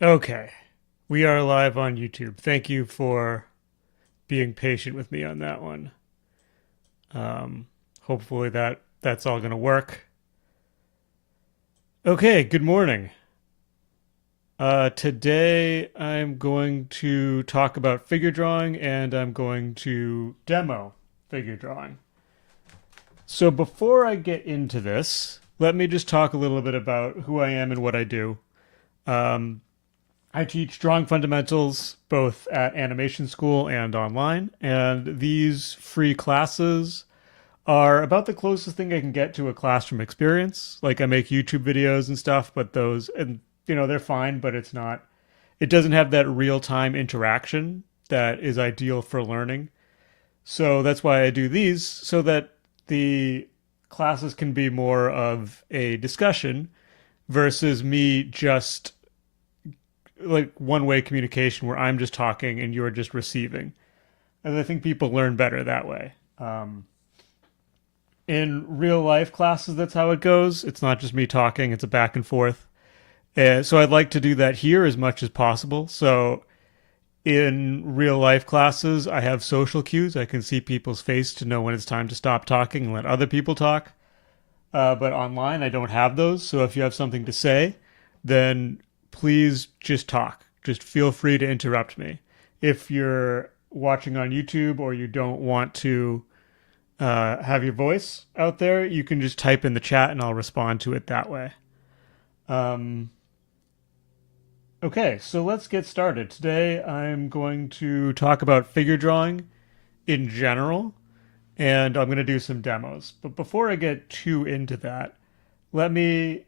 Okay, we are live on YouTube. Thank you for being patient with me on that one. Um, Hopefully that's all going to work. Okay, good morning. Today I'm going to talk about figure drawing and I'm going to demo figure drawing. So before I get into this, let me just talk a little bit about who I am and what I do. Um, I teach drawing fundamentals both at animation school and online, and these free classes are about the closest thing I can get to a classroom experience. Like I make YouTube videos and stuff, but those and they're fine, but it doesn't have that real-time interaction that is ideal for learning. So that's why I do these so that the classes can be more of a discussion versus me just like one-way communication where I'm just talking and you're just receiving. And I think people learn better that way. In real life classes, that's how it goes. It's not just me talking; it's a back and forth. So I'd like to do that here as much as possible. So in real life classes, I have social cues. I can see people's face to know when it's time to stop talking and let other people talk. But online, I don't have those. So if you have something to say, then please just talk. Just feel free to interrupt me. If you're watching on YouTube or you don't want to have your voice out there, you can just type in the chat and I'll respond to it that way. Um, okay, so let's get started. Today I'm going to talk about figure drawing in general, and I'm going to do some demos. But before I get too into that, let me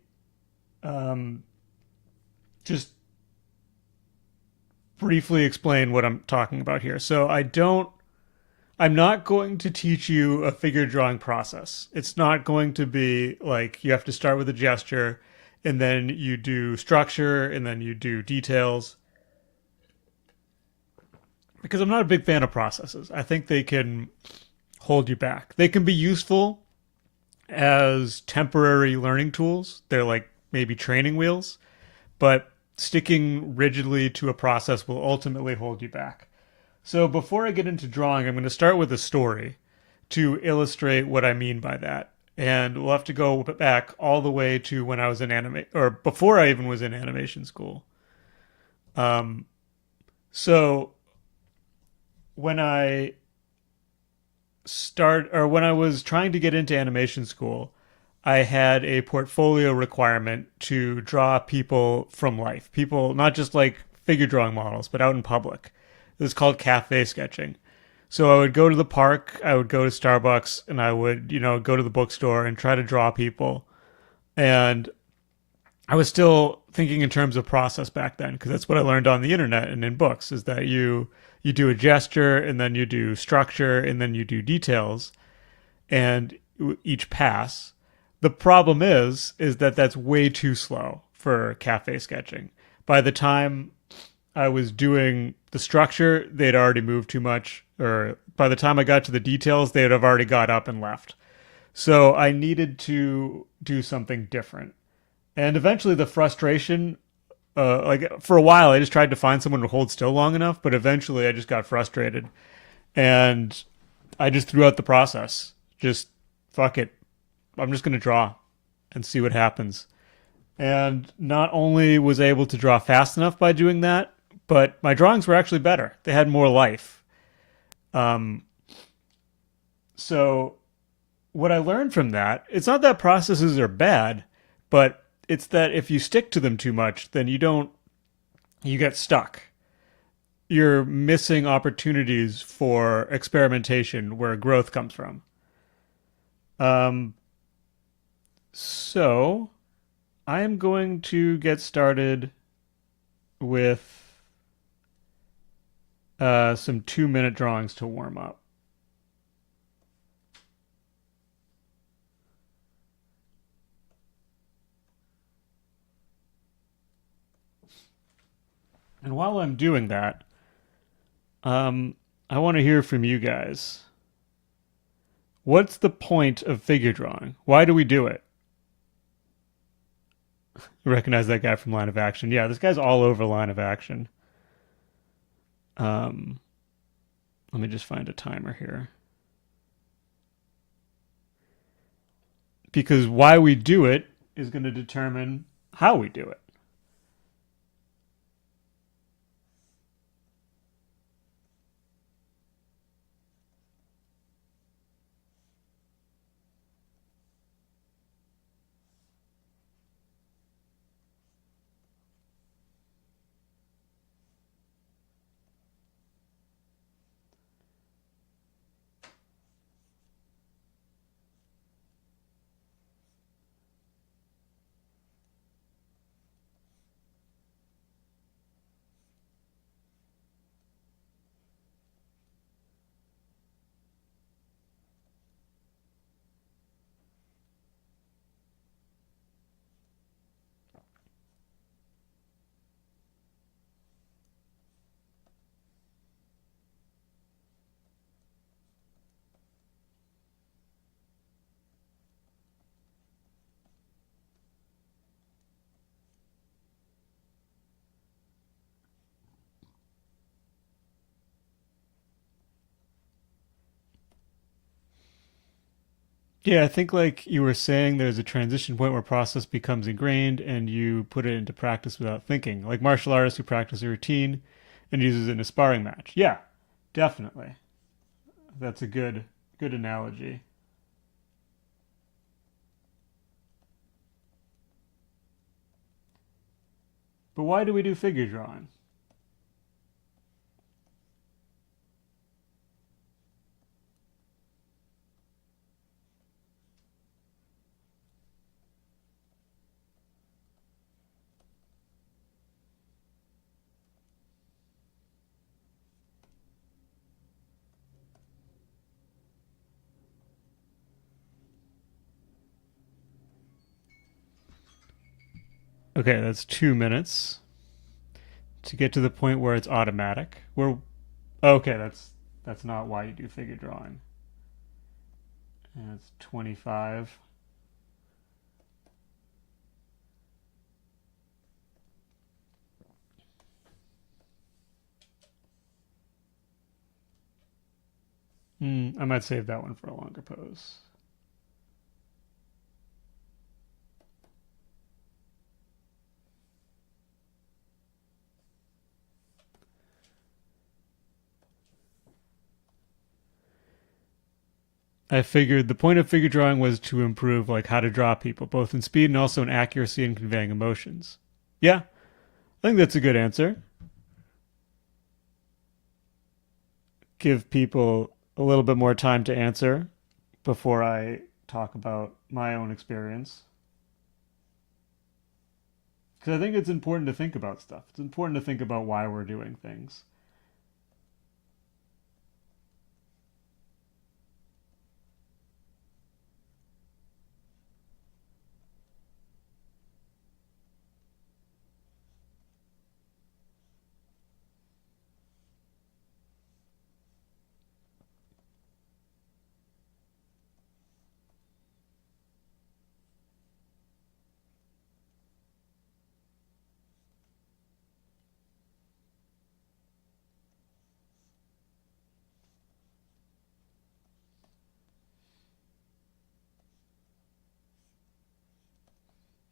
um, just briefly explain what I'm talking about here. I'm not going to teach you a figure drawing process. It's not going to be like you have to start with a gesture and then you do structure and then you do details because I'm not a big fan of processes. I think they can hold you back. They can be useful as temporary learning tools. They're like maybe training wheels, but sticking rigidly to a process will ultimately hold you back. So before I get into drawing, I'm going to start with a story to illustrate what I mean by that. And we'll have to go back all the way to when I was in anime or before I even was in animation school. Um, so when I when I was trying to get into animation school, I had a portfolio requirement to draw people from life. People not just like figure drawing models, but out in public. It was called cafe sketching. So I would go to the park, I would go to Starbucks, and I would, go to the bookstore and try to draw people. And I was still thinking in terms of process back then because that's what I learned on the internet and in books is that you do a gesture and then you do structure and then you do details and each pass. The problem is that that's way too slow for cafe sketching. By the time I was doing the structure, they'd already moved too much, or by the time I got to the details, they'd have already got up and left. So I needed to do something different. And eventually the frustration, like for a while, I just tried to find someone to hold still long enough, but eventually I just got frustrated and I just threw out the process. Just fuck it. I'm just going to draw and see what happens. And not only was I able to draw fast enough by doing that, but my drawings were actually better. They had more life. Um, so what I learned from that, it's not that processes are bad, but it's that if you stick to them too much, then you get stuck. You're missing opportunities for experimentation where growth comes from. Um, so I am going to get started with some 2-minute drawings to warm up. And while I'm doing that, um, I want to hear from you guys. What's the point of figure drawing? Why do we do it? Recognize that guy from Line of Action. Yeah, this guy's all over Line of Action. Um, Let me just find a timer here. Because why we do it is going to determine how we do it. Yeah, I think like you were saying, there's a transition point where process becomes ingrained and you put it into practice without thinking. Like martial artists who practice a routine and uses it in a sparring match. Yeah, definitely. That's a good analogy. But why do we do figure drawing? Okay, that's 2 minutes to get to the point where it's automatic. Where okay, that's not why you do figure drawing. And it's 25. I might save that one for a longer pose. I figured the point of figure drawing was to improve like how to draw people, both in speed and also in accuracy and conveying emotions. Yeah, I think that's a good answer. Give people a little bit more time to answer before I talk about my own experience. Because I think it's important to think about stuff. It's important to think about why we're doing things.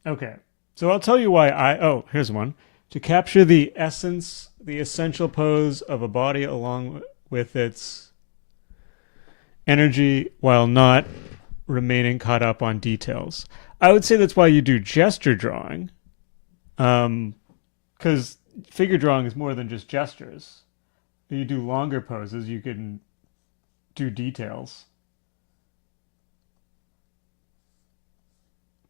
Okay. So I'll tell you why oh, here's one. To capture the essence, the essential pose of a body along with its energy while not remaining caught up on details. I would say that's why you do gesture drawing. Because figure drawing is more than just gestures. You do longer poses, you can do details.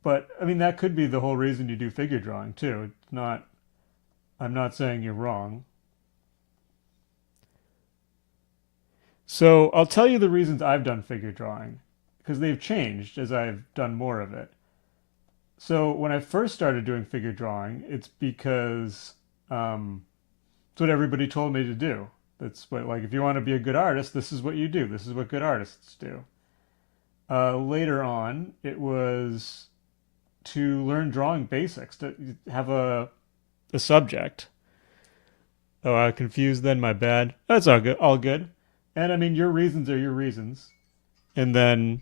But I mean, that could be the whole reason you do figure drawing too. It's not. I'm not saying you're wrong. So I'll tell you the reasons I've done figure drawing because they've changed as I've done more of it. So when I first started doing figure drawing, it's because it's what everybody told me to do. That's what, like, if you want to be a good artist, this is what you do. This is what good artists do. Later on, it was to learn drawing basics, to have a subject. Oh, I confused then, my bad. That's all good, all good. And I mean, your reasons are your reasons. And then,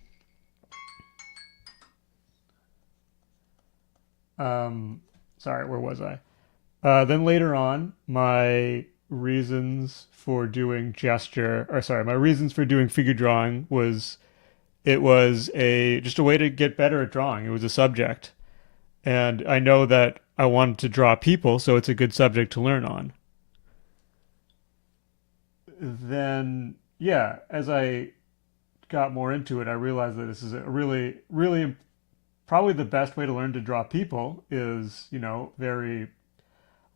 um, sorry, where was I? Then later on, my reasons for doing gesture, or sorry, my reasons for doing figure drawing was it was a just a way to get better at drawing. It was a subject, and I know that I wanted to draw people, so it's a good subject to learn on. Then, yeah, as I got more into it, I realized that this is a really probably the best way to learn to draw people is, very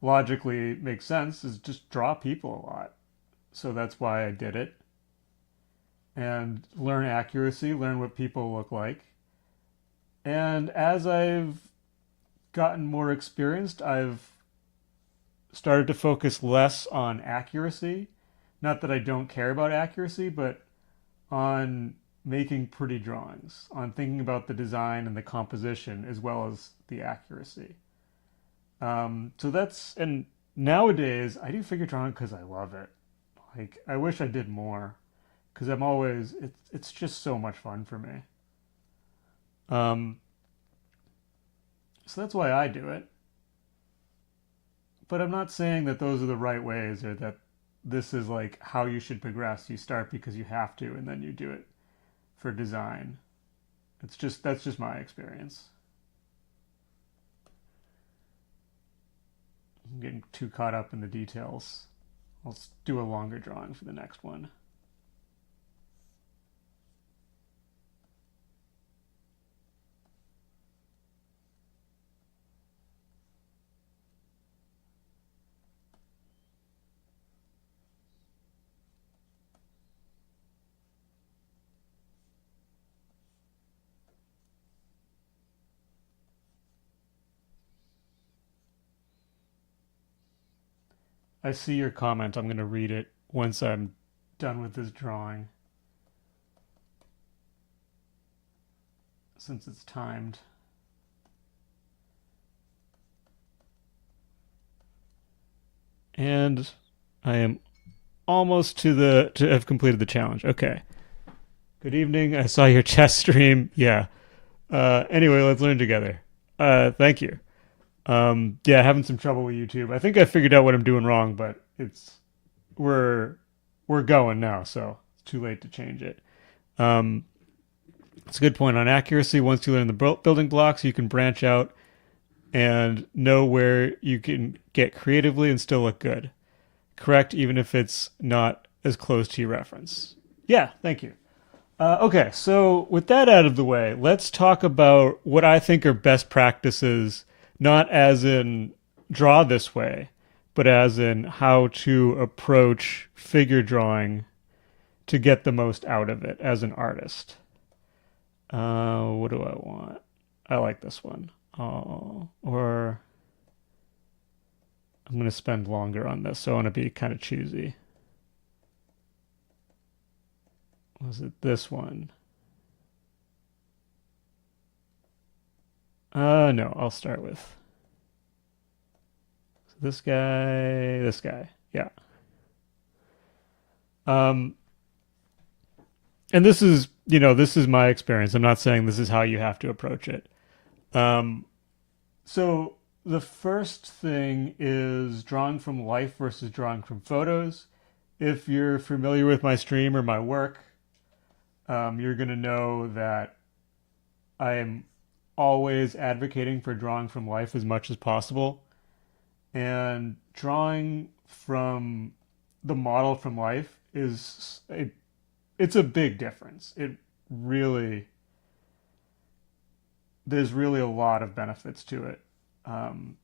logically makes sense is just draw people a lot. So that's why I did it. And learn accuracy, learn what people look like. And as I've gotten more experienced, I've started to focus less on accuracy. Not that I don't care about accuracy, but on making pretty drawings, on thinking about the design and the composition as well as the accuracy. So that's, and nowadays I do figure drawing because I love it. Like, I wish I did more because it's just so much fun for me. Um, so that's why I do it. But I'm not saying that those are the right ways or that this is like how you should progress. You start because you have to, and then you do it for design. That's just my experience. I'm getting too caught up in the details. I'll do a longer drawing for the next one. I see your comment. I'm going to read it once I'm done with this drawing since it's timed. And I am almost to have completed the challenge. Okay. Good evening. I saw your chess stream. Yeah. Anyway, let's learn together. Thank you. Yeah, having some trouble with YouTube. I think I figured out what I'm doing wrong, but we're we're going now, so it's too late to change it. Um, it's a good point on accuracy. Once you learn the building blocks, you can branch out and know where you can get creatively and still look good. Correct, even if it's not as close to your reference. Yeah, thank you. Okay, so with that out of the way, let's talk about what I think are best practices, not as in draw this way, but as in how to approach figure drawing to get the most out of it as an artist. What do I want? I like this one. Or I'm going to spend longer on this, so I want to be kind of choosy. Was it this one? No, I'll start with this guy, this guy. Yeah. Um, and this is my experience. I'm not saying this is how you have to approach it. Um, so the first thing is drawing from life versus drawing from photos. If you're familiar with my stream or my work, you're going to know that I am always advocating for drawing from life as much as possible. And drawing from the model from life it's a big difference. Really, there's really a lot of benefits to it.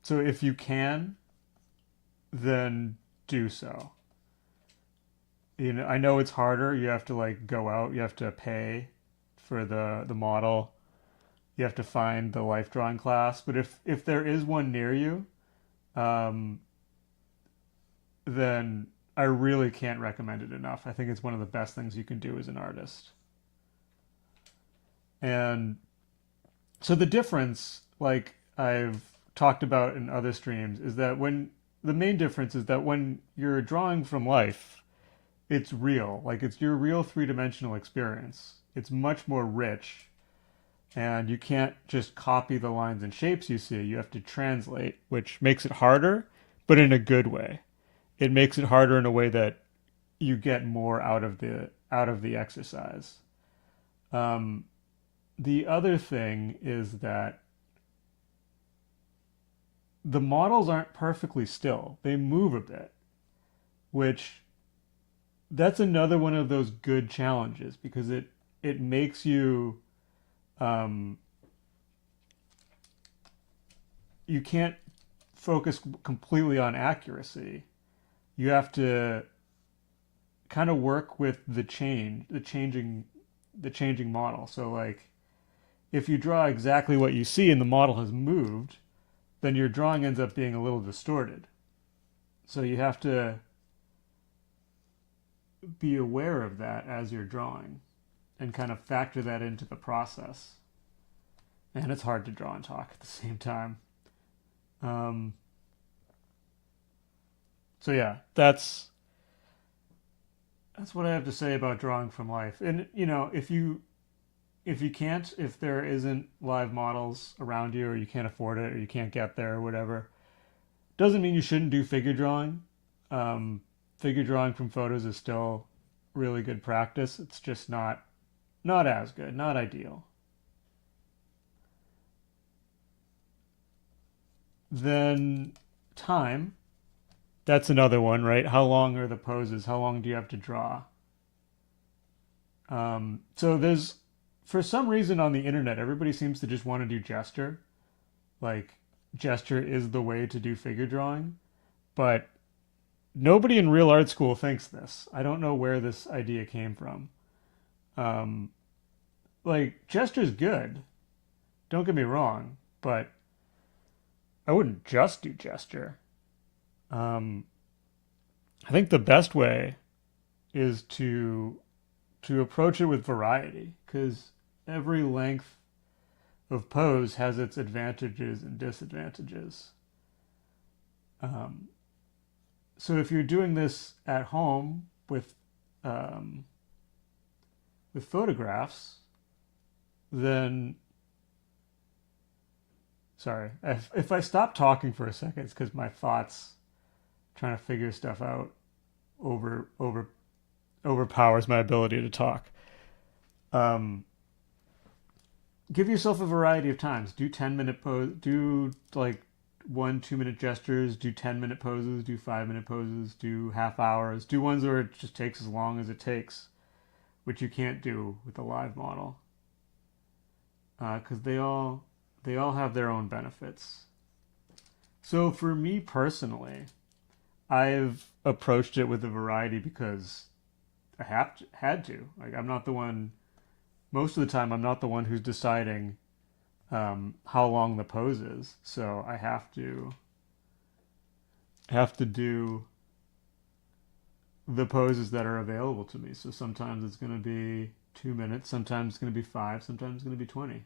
So if you can, then do so. I know it's harder. You have to like go out. You have to pay for the model. You have to find the life drawing class. But if there is one near you, um, then I really can't recommend it enough. I think it's one of the best things you can do as an artist. And so the difference like I've talked about in other streams, is that when the main difference is that when you're drawing from life, it's real. Like it's your real three-dimensional experience. It's much more rich, and you can't just copy the lines and shapes you see. You have to translate, which makes it harder, but in a good way. It makes it harder in a way that you get more out of the exercise. Um, the other thing is that the models aren't perfectly still. They move a bit, which that's another one of those good challenges because it makes you um, you can't focus completely on accuracy. You have to kind of work with the changing model. So like if you draw exactly what you see and the model has moved, then your drawing ends up being a little distorted. So you have to be aware of that as you're drawing and kind of factor that into the process. And it's hard to draw and talk at the same time. Um, so yeah, that's what I have to say about drawing from life. And you know, if there isn't live models around you, or you can't afford it, or you can't get there, or whatever, doesn't mean you shouldn't do figure drawing. Um, Figure drawing from photos is still really good practice. It's just not as good, not ideal. Then time. That's another one, right? How long are the poses? How long do you have to draw? So there's, for some reason on the internet, everybody seems to just want to do gesture. Like, gesture is the way to do figure drawing. But nobody in real art school thinks this. I don't know where this idea came from. Um, like, gesture's good. Don't get me wrong. But I wouldn't just do gesture. Um, I think the best way is to approach it with variety because every length of pose has its advantages and disadvantages. Um, so if you're doing this at home um, with photographs, then sorry if I stop talking for a second, it's because my thoughts trying to figure stuff out over over overpowers my ability to talk. Um, give yourself a variety of times. Do 10-minute pose. Do like 1 2 minute gestures. Do 10-minute poses. Do 5 minute poses. Do half hours. Do ones where it just takes as long as it takes, which you can't do with a live model, because they all have their own benefits. So for me personally, I've approached it with a variety because had to. Like I'm not the one. Most of the time, I'm not the one who's deciding how long the pose is. So I have to do the poses that are available to me. So sometimes it's going to be 2 minutes. Sometimes it's going to be five. Sometimes it's going to be 20.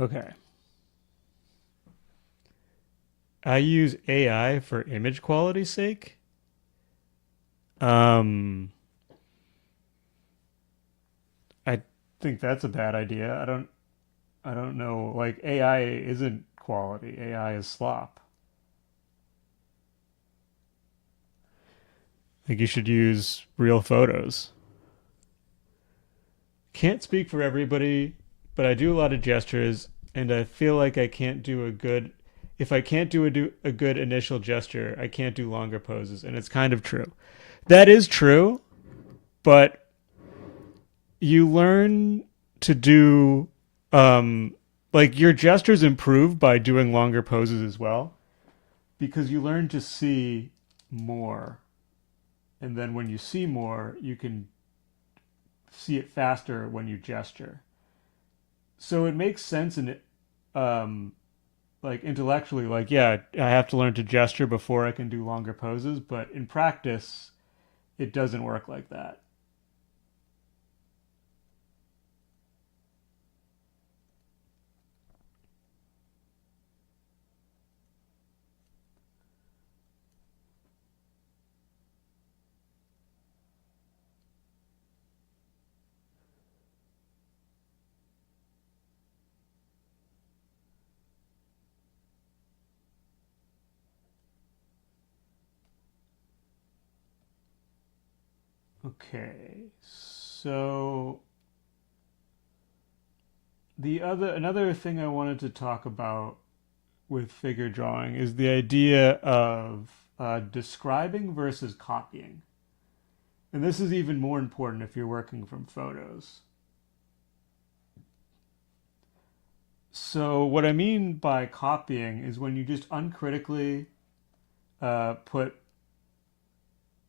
Okay. I use AI for image quality's sake. Um, I think that's a bad idea. I don't know. Like AI isn't quality. AI is slop. I think you should use real photos. Can't speak for everybody, but I do a lot of gestures, and I feel like I can't do a good. If I can't do a good initial gesture, I can't do longer poses, and it's kind of true. That is true, but you learn to do um, Like your gestures improve by doing longer poses as well because you learn to see more. And then when you see more, you can see it faster when you gesture. So it makes sense in um like intellectually, like, yeah, I have to learn to gesture before I can do longer poses, but in practice it doesn't work like that. Okay. So the other another thing I wanted to talk about with figure drawing is the idea of describing versus copying. And this is even more important if you're working from photos. So, what I mean by copying is when you just uncritically put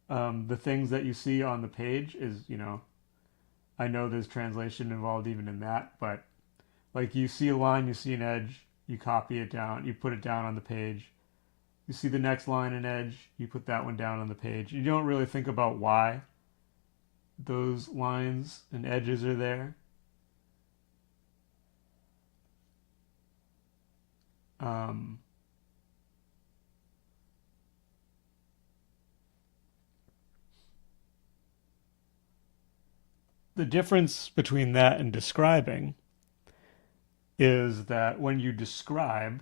the things that you see on the page, is, I know there's translation involved even in that, but like you see a line, you see an edge, you copy it down, you put it down on the page. You see the next line and edge, you put that one down on the page. You don't really think about why those lines and edges are there. Um, the difference between that and describing is that when you describe,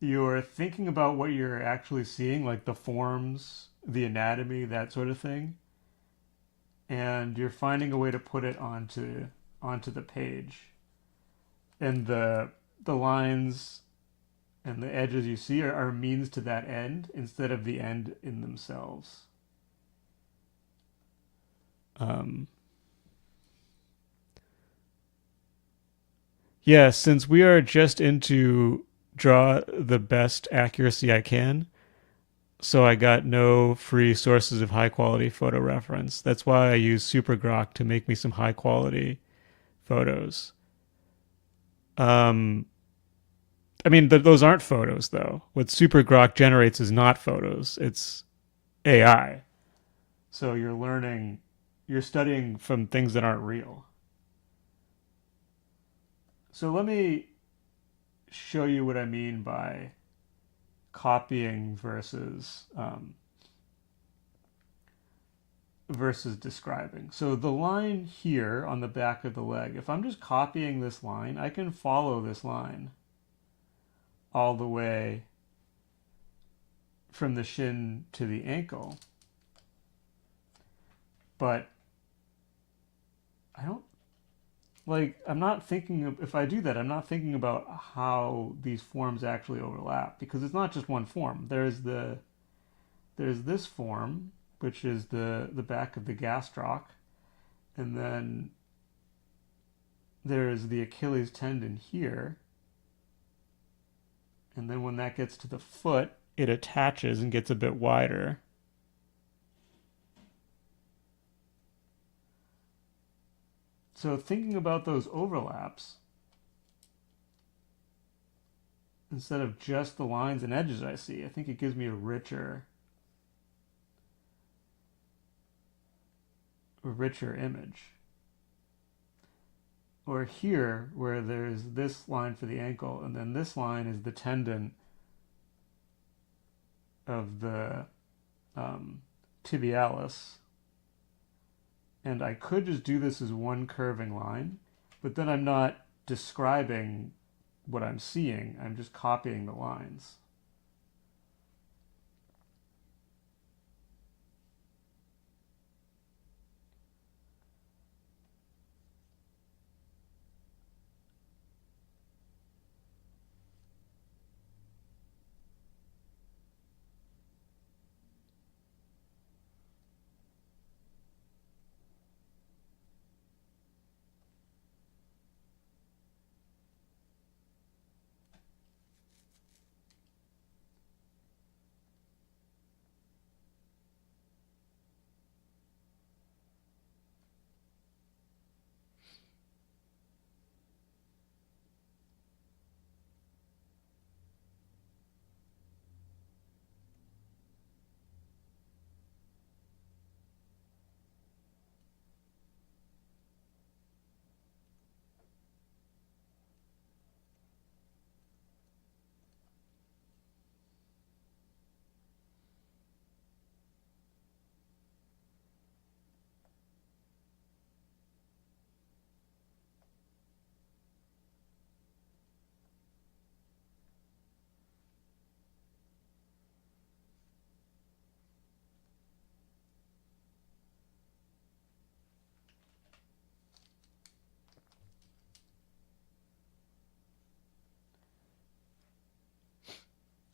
you're thinking about what you're actually seeing, like the forms, the anatomy, that sort of thing, and you're finding a way to put it onto the page. And the lines and the edges you see are means to that end instead of the end in themselves. Um, yeah, since we are just into draw the best accuracy I can, so I got no free sources of high quality photo reference. That's why I use SuperGrok to make me some high quality photos. Um, I mean, those aren't photos though. What SuperGrok generates is not photos. It's AI. So you're studying from things that aren't real. So let me show you what I mean by copying versus describing. So the line here on the back of the leg, if I'm just copying this line, I can follow this line all the way from the shin to the ankle. But I don't I'm not thinking of, if I do that, I'm not thinking about how these forms actually overlap because it's not just one form. There's this form, which is the back of the gastroc, and then there's the Achilles tendon here, and then when that gets to the foot, it attaches and gets a bit wider. So thinking about those overlaps instead of just the lines and edges I see, I think it gives me a richer image. Or here, where there's this line for the ankle, and then this line is the tendon of the um, tibialis. And I could just do this as one curving line, but then I'm not describing what I'm seeing, I'm just copying the lines.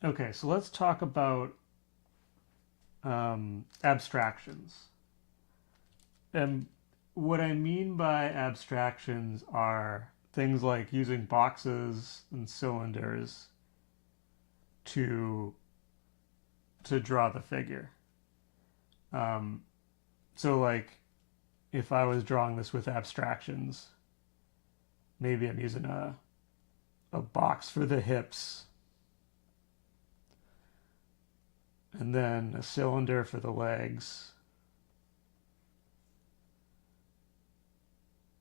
Okay, so let's talk about abstractions. And what I mean by abstractions are things like using boxes and cylinders to draw the figure. Um, so like if I was drawing this with abstractions, maybe I'm using a box for the hips and then a cylinder for the legs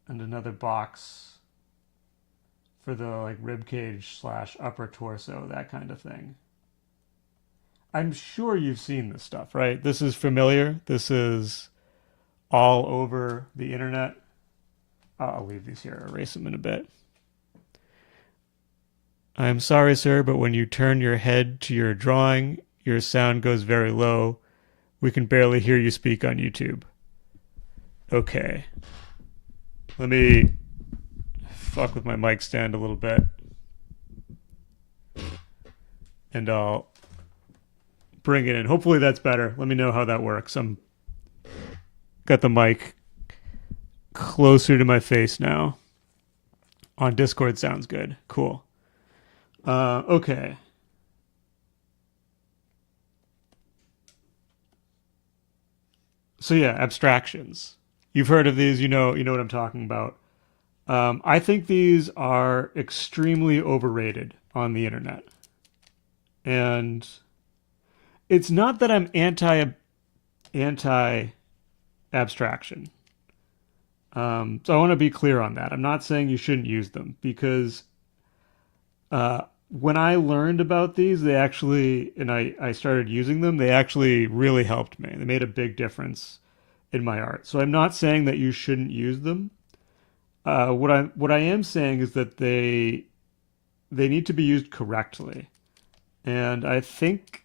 and another box for the like rib cage slash upper torso, that kind of thing. I'm sure you've seen this stuff, right? This is familiar. This is all over the internet. I'll leave these here, erase them in a bit. I'm sorry, sir, but when you turn your head to your drawing, your sound goes very low. We can barely hear you speak on YouTube. Okay. Let me fuck with my mic stand a little bit. And I'll bring it in. Hopefully that's better. Let me know how that works. I'm got the mic closer to my face now. On Discord sounds good. Cool. Okay. So yeah, abstractions. You've heard of these. You know what I'm talking about. I think these are extremely overrated on the internet, and it's not that I'm anti abstraction. So I want to be clear on that. I'm not saying you shouldn't use them because when I learned about these, they actually, and I started using them, they actually really helped me. They made a big difference in my art. So I'm not saying that you shouldn't use them. What I am saying is that they need to be used correctly. And I think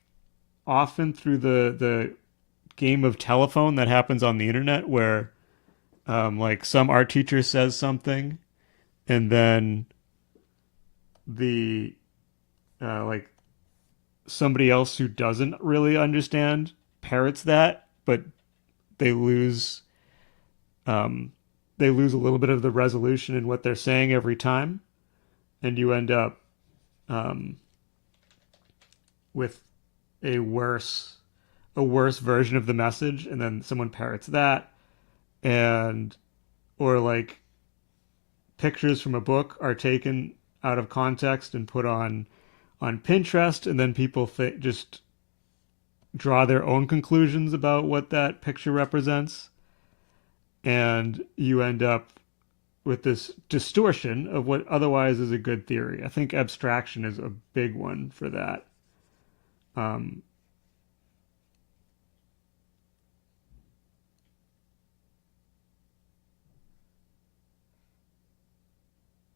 often through the game of telephone that happens on the internet where like some art teacher says something and then the like somebody else who doesn't really understand parrots that, but they lose um, they lose a little bit of the resolution in what they're saying every time, and you end up um, with a worse version of the message, and then someone parrots that, and or like pictures from a book are taken out of context and put on Pinterest, and then people just draw their own conclusions about what that picture represents, and you end up with this distortion of what otherwise is a good theory. I think abstraction is a big one for that. Um,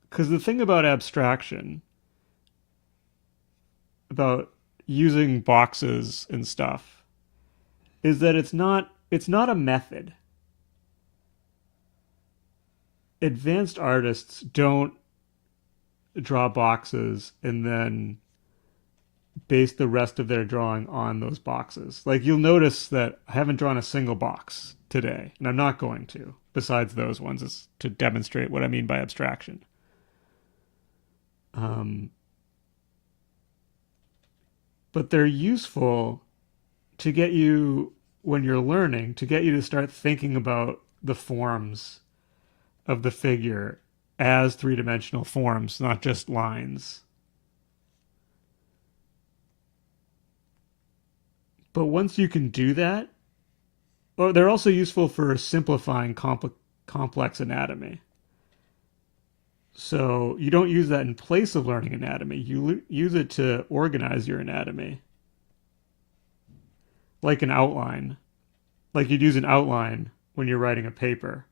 because the thing about abstraction, about using boxes and stuff, is that it's not a method. Advanced artists don't draw boxes and then base the rest of their drawing on those boxes. Like you'll notice that I haven't drawn a single box today, and I'm not going to, besides those ones, is to demonstrate what I mean by abstraction. Um, but they're useful to get you, when you're learning, to get you to start thinking about the forms of the figure as three-dimensional forms, not just lines. But once you can do that, well, they're also useful for simplifying complex anatomy. So you don't use that in place of learning anatomy. You use it to organize your anatomy, like an outline. Like you'd use an outline when you're writing a paper.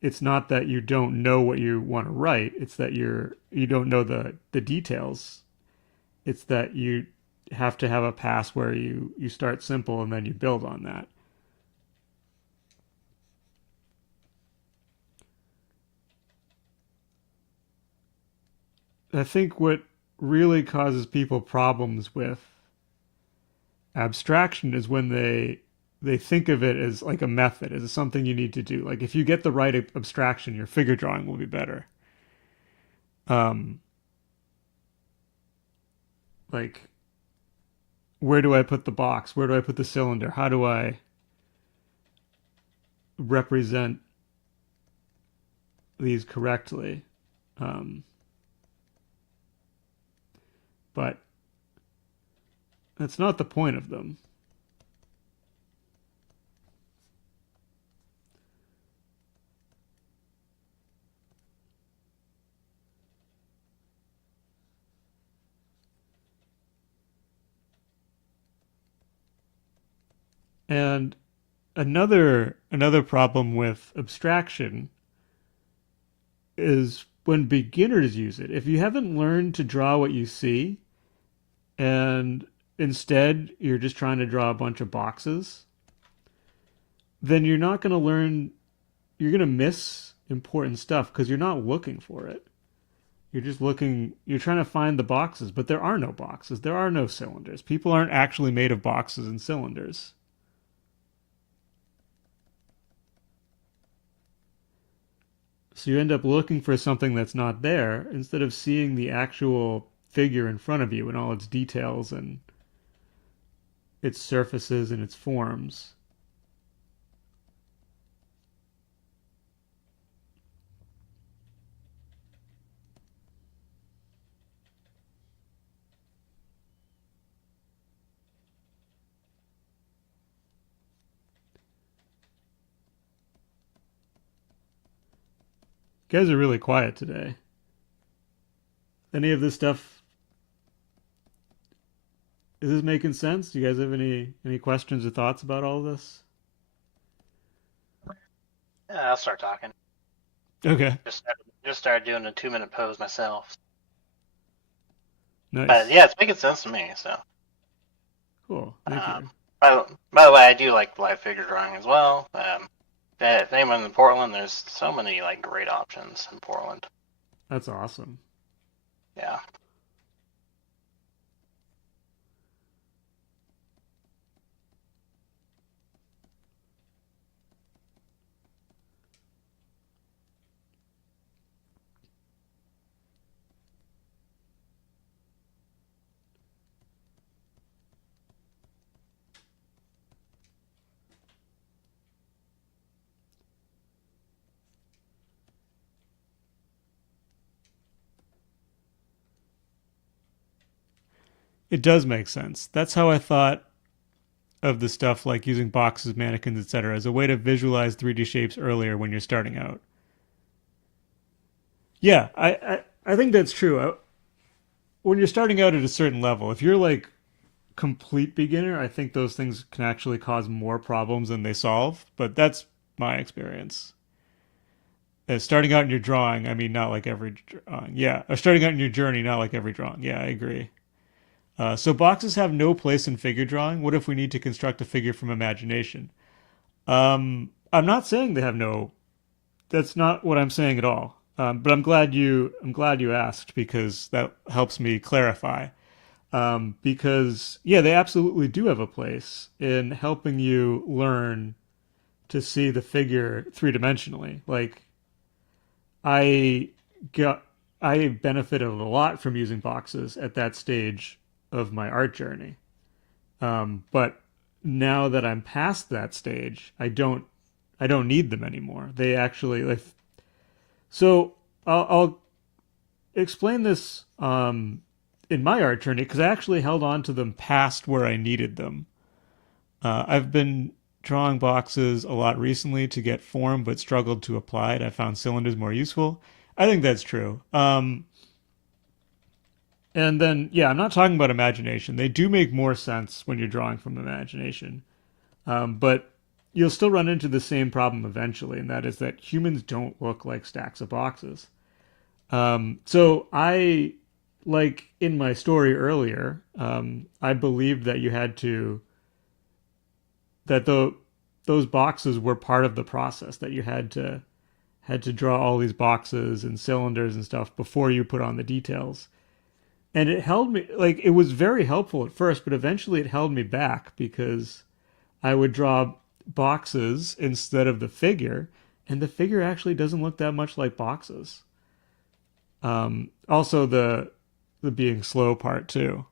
It's not that you don't know what you want to write. It's that you don't know the details. It's that you have to have a pass where you start simple and then you build on that. I think what really causes people problems with abstraction is when they think of it as like a method, as something you need to do. Like if you get the right abstraction, your figure drawing will be better. Um, like where do I put the box? Where do I put the cylinder? How do I represent these correctly? Um, but that's not the point of them. And another problem with abstraction is when beginners use it. If you haven't learned to draw what you see and instead you're just trying to draw a bunch of boxes, then you're not going to learn, you're going to miss important stuff because you're not looking for it. You're just looking, you're trying to find the boxes, but there are no boxes. There are no cylinders. People aren't actually made of boxes and cylinders. So you end up looking for something that's not there instead of seeing the actual figure in front of you and all its details and its surfaces and its forms. You guys are really quiet today. Any of this stuff, is this making sense? Do you guys have any questions or thoughts about all of this? Yeah, I'll start talking. Okay, Just started doing a 2 minute pose myself. But nice. yeah, it's making sense to me. So, Cool. Thank um, you. by the way, I do like live figure drawing as well. If anyone's in Portland, there's so many like great options in Portland. That's awesome. Yeah. It does make sense. That's how I thought of the stuff like using boxes, mannequins, etc., as a way to visualize 3D shapes earlier when you're starting out. Yeah, I think that's true. When you're starting out at a certain level, if you're like complete beginner, I think those things can actually cause more problems than they solve. But that's my experience. Starting out in your drawing, I mean, not like every drawing. Yeah, or starting out in your journey, not like every drawing. Yeah, I agree. So boxes have no place in figure drawing. What if we need to construct a figure from imagination? I'm not saying they have no. That's not what I'm saying at all. But I'm glad you asked because that helps me clarify. Because yeah, they absolutely do have a place in helping you learn to see the figure three dimensionally. Like I got, I benefited a lot from using boxes at that stage of my art journey. But now that I'm past that stage, I don't need them anymore. They actually like so I'll explain this in my art journey because I actually held on to them past where I needed them. I've been drawing boxes a lot recently to get form, but struggled to apply it. I found cylinders more useful. I think that's true. And then, yeah, I'm not talking about imagination. They do make more sense when you're drawing from imagination. But you'll still run into the same problem eventually, and that is that humans don't look like stacks of boxes. So I, like in my story earlier, I believed that you had to, that those boxes were part of the process, that you had to draw all these boxes and cylinders and stuff before you put on the details. And it held me, like, it was very helpful at first, but eventually it held me back because I would draw boxes instead of the figure, and the figure actually doesn't look that much like boxes. Also the being slow part too.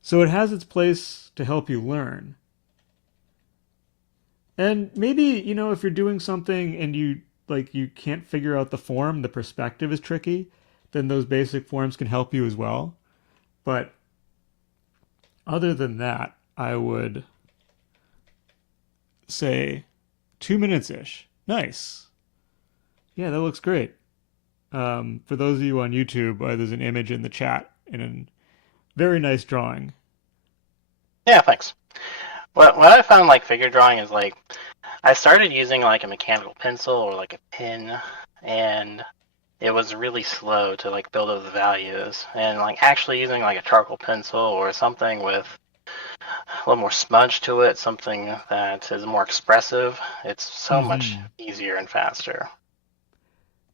So it has its place to help you learn. And maybe, if you're doing something and you can't figure out the form, the perspective is tricky, then those basic forms can help you as well. But other than that, I would say 2 minutes ish. Nice. Yeah, that looks great. For those of you on YouTube, there's an image in the chat in a very nice drawing. Yeah, thanks. What I found like figure drawing is like I started using like a mechanical pencil or like a pen, and it was really slow to like build up the values. And like actually using like a charcoal pencil or something with a little more smudge to it, something that is more expressive, it's so much Mm-hmm. easier and faster.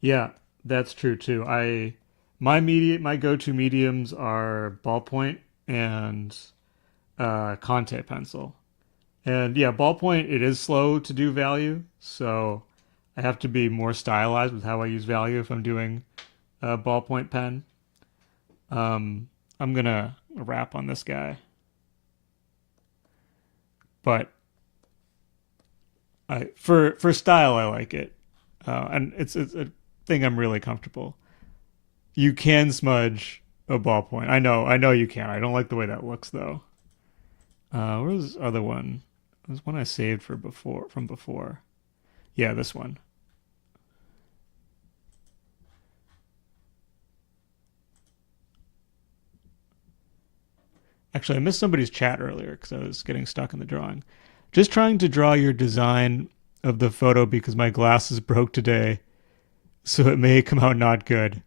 Yeah, that's true too. My go-to mediums are ballpoint and Conte pencil. And yeah, ballpoint it is slow to do value, so I have to be more stylized with how I use value if I'm doing a ballpoint pen. I'm gonna wrap on this guy, but for style I like it, and it's a thing I'm really comfortable. You can smudge a ballpoint. I know you can. I don't like the way that looks though. Where's the other one? There's one I saved for before from before. Yeah, this one. Actually, I missed somebody's chat earlier because I was getting stuck in the drawing. Just trying to draw your design of the photo because my glasses broke today, so it may come out not good.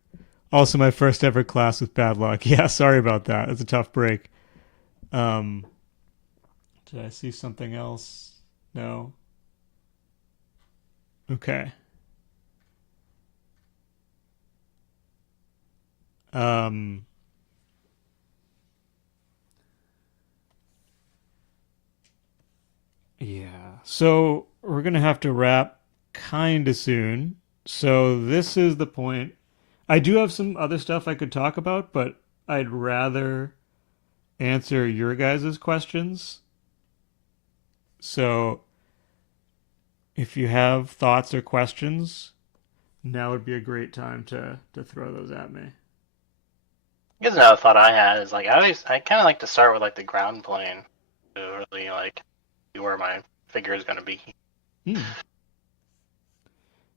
Also, my first ever class with bad luck. Yeah, sorry about that. It's a tough break. Um, did I see something else? No. Okay. Um, yeah. So we're gonna have to wrap kind of soon. So this is the point. I do have some other stuff I could talk about, but I'd rather answer your guys' questions. So if you have thoughts or questions, now would be a great time to throw those at me. I guess another thought I had is like I kind of like to start with like the ground plane to really like see where my figure is going to be. Hmm.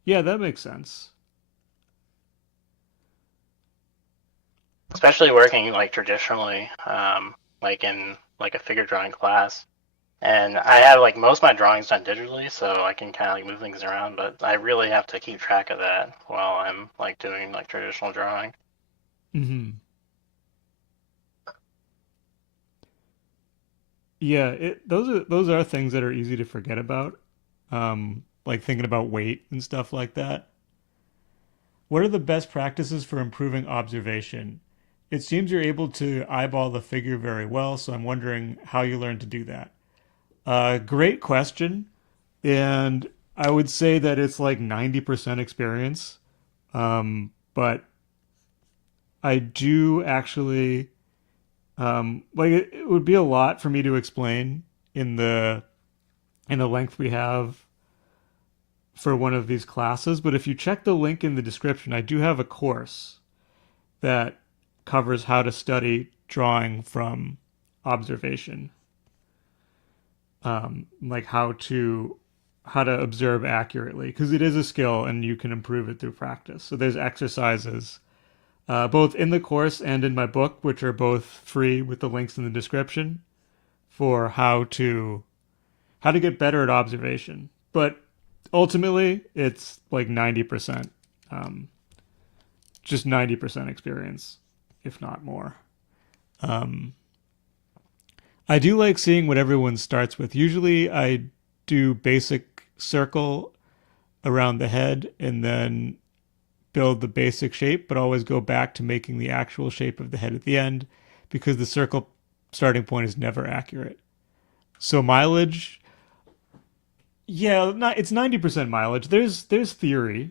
Yeah, that makes sense. Especially working like traditionally, like in like a figure drawing class. And I have like most of my drawings done digitally, so I can kind of like move things around. But I really have to keep track of that while I'm like doing like traditional drawing. Hmm. Yeah, those are things that are easy to forget about. Like thinking about weight and stuff like that. What are the best practices for improving observation? It seems you're able to eyeball the figure very well, so I'm wondering how you learned to do that. Great question. And I would say that it's like 90% experience. But I do actually, like it would be a lot for me to explain in the length we have for one of these classes. But if you check the link in the description, I do have a course that covers how to study drawing from observation, like how to observe accurately because it is a skill and you can improve it through practice. So there's exercises both in the course and in my book, which are both free with the links in the description for how to get better at observation. But ultimately, it's like 90%, um, just 90% experience, if not more. Um, I do like seeing what everyone starts with. Usually, I do basic circle around the head and then build the basic shape, but always go back to making the actual shape of the head at the end because the circle starting point is never accurate. So mileage, yeah, not, it's 90% mileage. There's theory.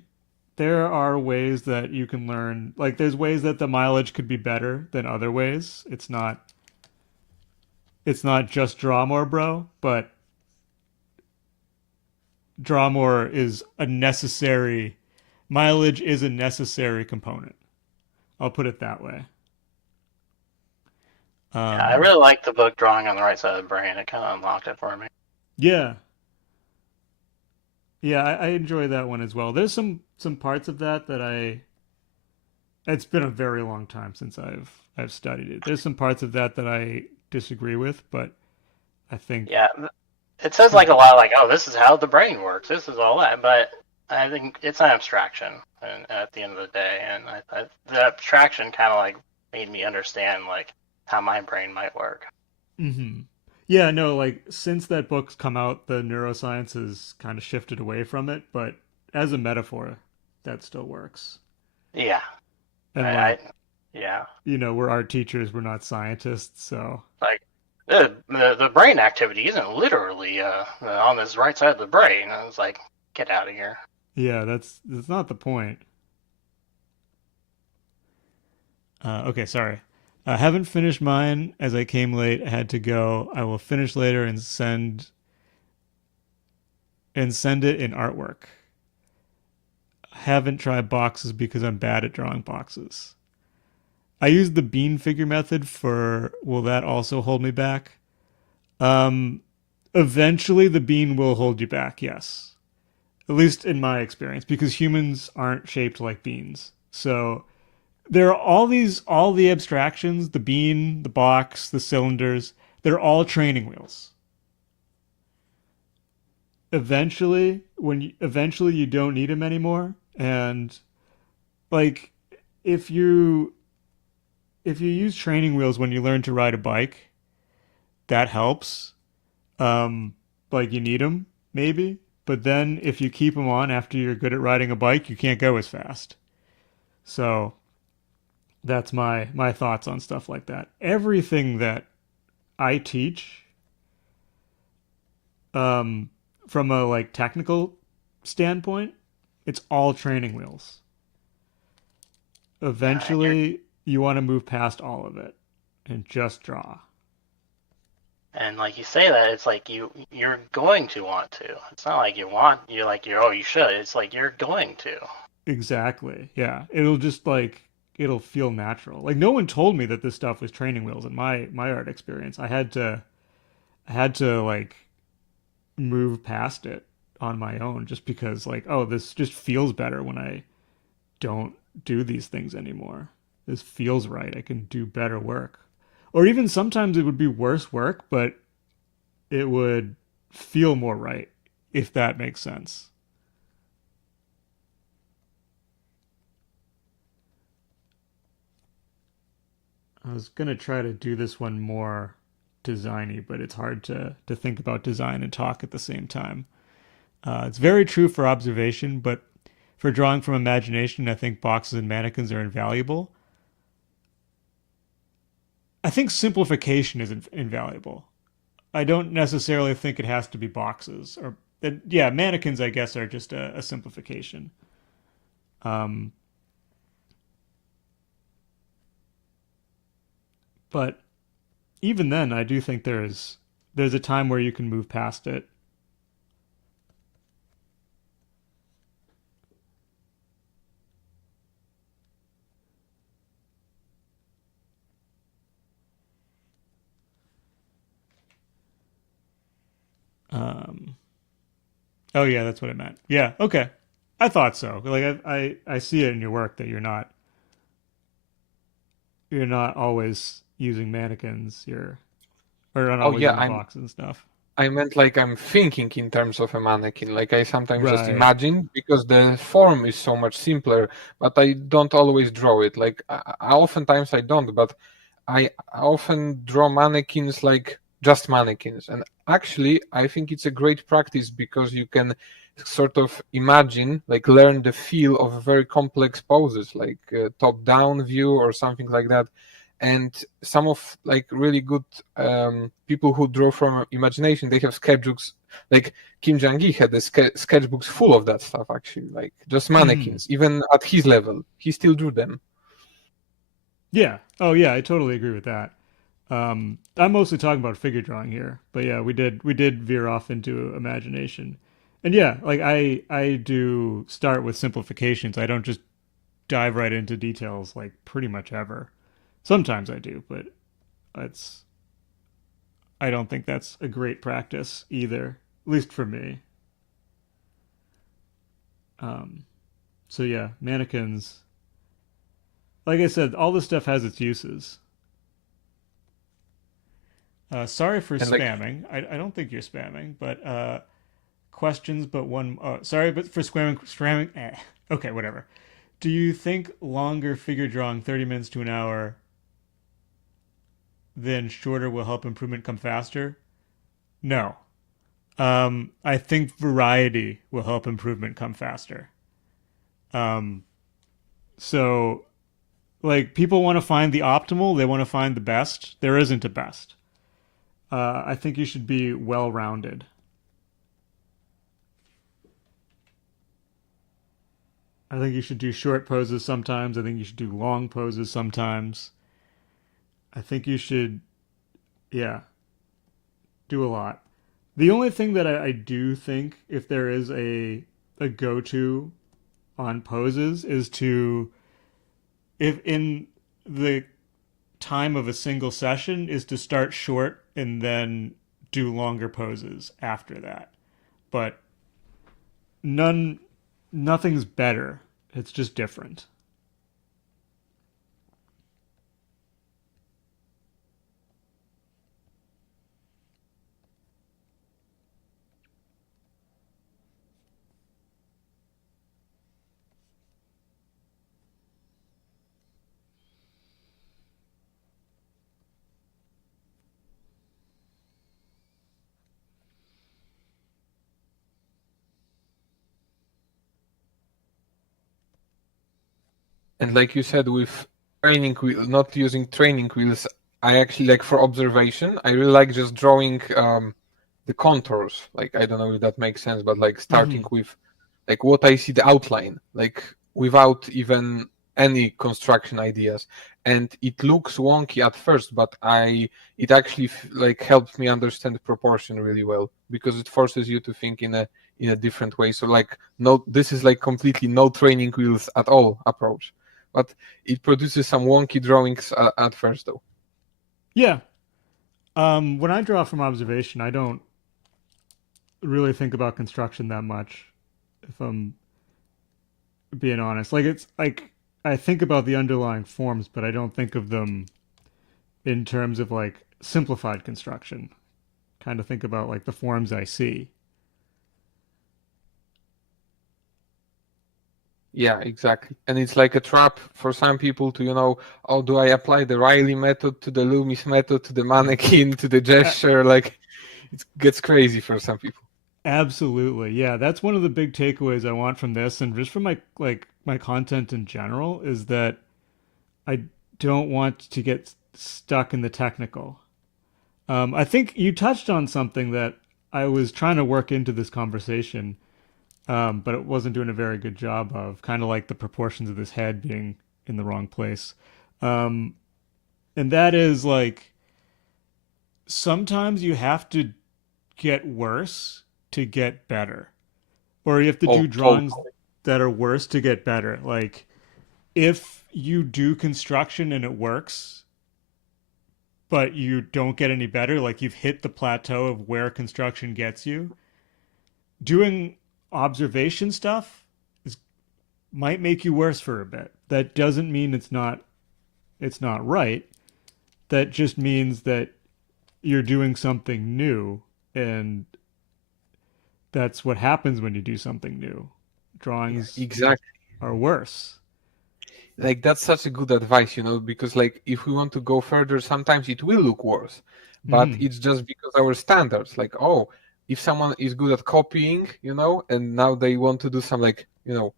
There are ways that you can learn. Like there's ways that the mileage could be better than other ways. It's not just draw more, bro, but draw more is a necessary mileage is a necessary component. I'll put it that way. Yeah, I really like the book Drawing on the Right Side of the Brain. It kind of unlocked it for me. Yeah, yeah, I enjoy that one as well. There's some parts of that that I. It's been a very long time since I've studied it. There's some parts of that that I disagree with, but I think Yeah, it says like a lot like, oh, this is how the brain works. This is all that, but I think it's an abstraction, and at the end of the day, and the abstraction kind of like made me understand like how my brain might work. hmm Yeah, no, like since that book's come out, the neuroscience has kind of shifted away from it, but as a metaphor, that still works. Yeah, And I like, yeah, we're art teachers, we're not scientists, so like the brain activity isn't literally on this right side of the brain. I was like, get out of here. yeah, that's not the point. Okay, sorry. I haven't finished mine as I came late. I had to go. I will finish later and send it in artwork. I haven't tried boxes because I'm bad at drawing boxes. I used the bean figure method for will that also hold me back? Um Eventually the bean will hold you back, yes. At least in my experience because humans aren't shaped like beans. So there are all the abstractions, the bean, the box, the cylinders, they're all training wheels. Eventually you don't need them anymore, and like if you use training wheels when you learn to ride a bike, that helps. Um like you need them maybe, but then if you keep them on after you're good at riding a bike, you can't go as fast. So that's my thoughts on stuff like that. Everything that I teach, um, from a like technical standpoint, it's all training wheels. Yeah, and Eventually, you want to move past all of it and just draw. like you say that, it's like you're going to want to. It's not like you want. You're like you're. Oh, you should. It's like you're going to. Exactly. Yeah. It'll just like it'll feel natural. Like no one told me that this stuff was training wheels in my art experience. I had to like move past it on my own just because like oh this just feels better when I don't do these things anymore. This feels right. I can do better work. Or even sometimes it would be worse work, but it would feel more right, if that makes sense. I was gonna try to do this one more designy, but it's hard to think about design and talk at the same time. It's very true for observation, but for drawing from imagination, I think boxes and mannequins are invaluable. I think simplification is invaluable. I don't necessarily think it has to be boxes or yeah, mannequins I guess are just a simplification. Um, but even then, I do think there's a time where you can move past it. Um, oh yeah, that's what I meant. Yeah, okay. I thought so. Like I see it in your work that you're not always using mannequins. Or not Oh always yeah, using boxes and stuff. I meant like I'm thinking in terms of a mannequin. Like I sometimes just Right. imagine because the form is so much simpler, but I don't always draw it. Like oftentimes I don't, but I often draw mannequins like just mannequins. And actually, I think it's a great practice because you can sort of learn the feel of very complex poses, like top-down view or something like that. And some of like really good people who draw from imagination, they have sketchbooks. Like Kim Jang-gi had the sketchbooks full of that stuff, actually, like just mannequins. Even at his level, he still drew them. Yeah. Oh, yeah. I totally agree with that. I'm mostly talking about figure drawing here, but yeah, we did veer off into imagination, and yeah, like I do start with simplifications. I don't just dive right into details like pretty much ever. Sometimes I do, but it's I don't think that's a great practice either, at least for me. Um, so yeah, mannequins. Like I said, all this stuff has its uses. Sorry for And like, spamming. I don't think you're spamming, but questions, but one. Sorry, but for spamming. Okay, whatever. Do you think longer figure drawing, 30 minutes to an hour, than shorter will help improvement come faster? No. I think variety will help improvement come faster. Um, so, like, people want to find the optimal, they want to find the best. There isn't a best. I think you should be well rounded. I think you should do short poses sometimes. I think you should do long poses sometimes. I think you should, yeah, do a lot. The only thing that I do think, if there is a go to on poses, is to, if in the time of a single session, is to start short and then do longer poses after that. But nothing's better. It's just different. And like you said, with training wheel, not using training wheels, I actually like for observation, I really like just drawing the contours. Like, I don't know if that makes sense, but like starting with like what I see the outline, like without even any construction ideas. And it looks wonky at first, but it actually like helps me understand the proportion really well, because it forces you to think in a different way. So like, no, this is like completely no training wheels at all approach, but it produces some wonky drawings at first though. Yeah. When I draw from observation, I don't really think about construction that much, if I'm being honest. Like, it's like I think about the underlying forms, but I don't think of them in terms of like simplified construction. Kind of think about like the forms I see. Yeah, exactly. And it's like a trap for some people to, oh, do I apply the Riley method to the Loomis method to the mannequin to the gesture? Like, it gets crazy for some people. Absolutely. Yeah, that's one of the big takeaways I want from this, and just from my content in general, is that I don't want to get stuck in the technical. I think you touched on something that I was trying to work into this conversation, but it wasn't doing a very good job of, kind of like the proportions of this head being in the wrong place. And that is like, sometimes you have to get worse to get better, or you have to do drawings that are worse to get better. Like, if you do construction and it works, but you don't get any better, like you've hit the plateau of where construction gets you, doing observation stuff might make you worse for a bit. That doesn't mean it's not right. That just means that you're doing something new, and that's what happens when you do something new. Drawings exactly are worse. Like, that's such a good advice, because like if we want to go further, sometimes it will look worse, but it's just because our standards, like, oh, if someone is good at copying, and now they want to do some like,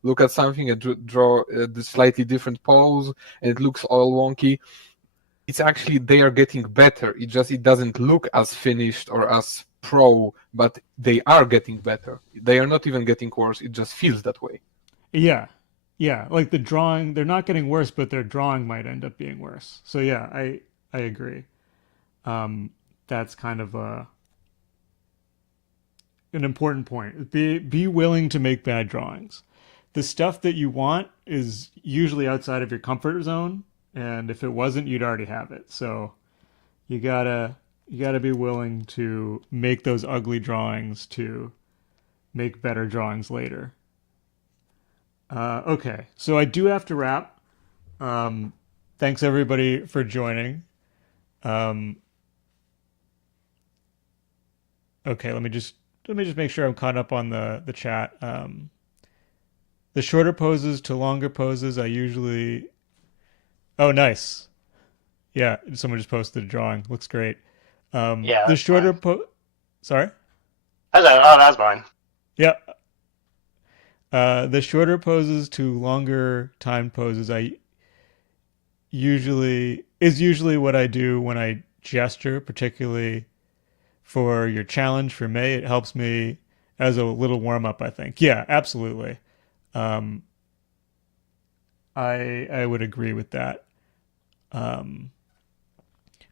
look at something and draw the slightly different pose, and it looks all wonky. It's actually they are getting better. It doesn't look as finished or as pro, but they are getting better. They are not even getting worse. It just feels that way. Yeah. Yeah, like the drawing, they're not getting worse, but their drawing might end up being worse. So yeah, I agree. Um, that's kind of an important point. Be willing to make bad drawings. The stuff that you want is usually outside of your comfort zone, and if it wasn't, you'd already have it. So you gotta be willing to make those ugly drawings to make better drawings later. Okay, so I do have to wrap. Um, Thanks everybody for joining. Um, okay, let me just make sure I'm caught up on the chat. The shorter poses to longer poses, I usually. Oh, nice. Yeah, someone just posted a drawing. Looks great. Yeah, The that's shorter fine. po. Sorry. That's fine. Yeah. The shorter poses to longer time poses, I usually what I do when I gesture, particularly for your challenge for May. It helps me as a little warm up, I think. Yeah, absolutely. Um, I would agree with that. Um,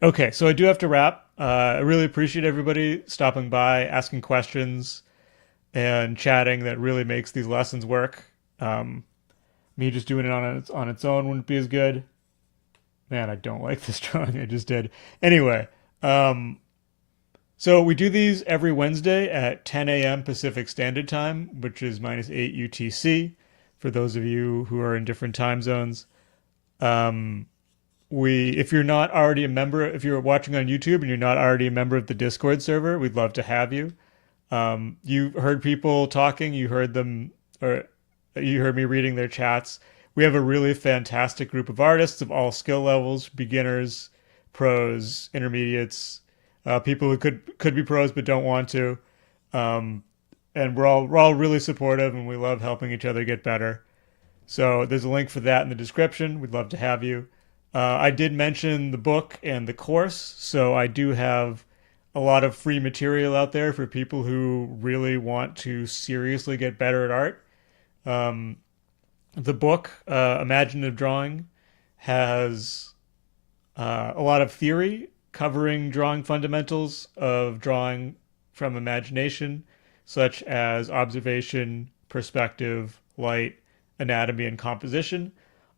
okay, so I do have to wrap. I really appreciate everybody stopping by, asking questions, and chatting. That really makes these lessons work. Um, Me just doing it on its own wouldn't be as good. Man, I don't like this drawing I just did. Anyway, um, so we do these every Wednesday at 10 a.m. Pacific Standard Time, which is -8 UTC for those of you who are in different time zones. Um, if you're not already a member, if you're watching on YouTube and you're not already a member of the Discord server, we'd love to have you. You heard people talking, you heard them, or you heard me reading their chats. We have a really fantastic group of artists of all skill levels, beginners, pros, intermediates, people who could be pros but don't want to. Um, and we're all really supportive, and we love helping each other get better. So there's a link for that in the description. We'd love to have you. I did mention the book and the course, so I do have a lot of free material out there for people who really want to seriously get better at art. Um, the book, Imaginative Drawing, has a lot of theory covering drawing fundamentals of drawing from imagination, such as observation, perspective, light, anatomy, and composition,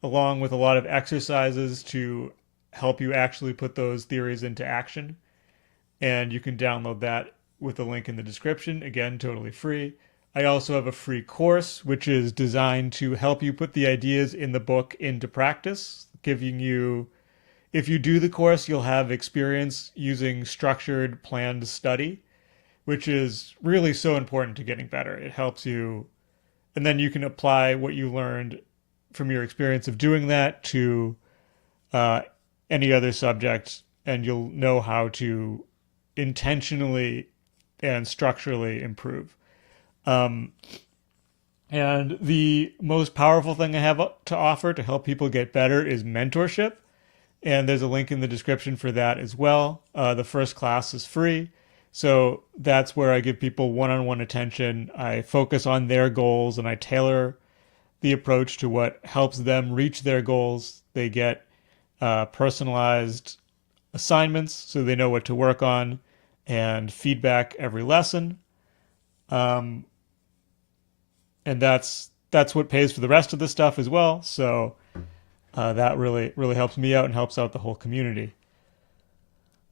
along with a lot of exercises to help you actually put those theories into action. And you can download that with the link in the description. Again, totally free. I also have a free course, which is designed to help you put the ideas in the book into practice, giving you, if you do the course, you'll have experience using structured, planned study, which is really so important to getting better. It helps you, and then you can apply what you learned from your experience of doing that to uh, any other subject, and you'll know how to intentionally and structurally improve. Um, and the most powerful thing I have to offer to help people get better is mentorship. And there's a link in the description for that as well. The first class is free. So that's where I give people one on one attention. I focus on their goals and I tailor the approach to what helps them reach their goals. They get personalized assignments so they know what to work on and feedback every lesson. Um, and that's what pays for the rest of the stuff as well. So that really helps me out and helps out the whole community.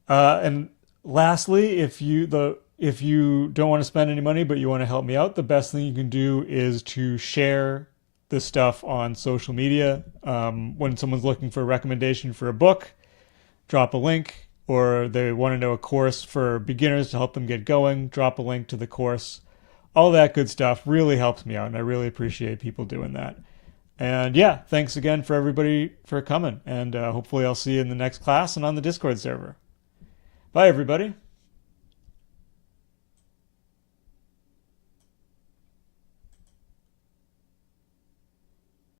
And lastly, if you don't want to spend any money but you want to help me out, the best thing you can do is to share this stuff on social media. When someone's looking for a recommendation for a book, drop a link, or they want to know a course for beginners to help them get going, drop a link to the course. All that good stuff really helps me out, and I really appreciate people doing that. And yeah, thanks again for everybody for coming, and hopefully I'll see you in the next class and on the Discord server. Bye, everybody.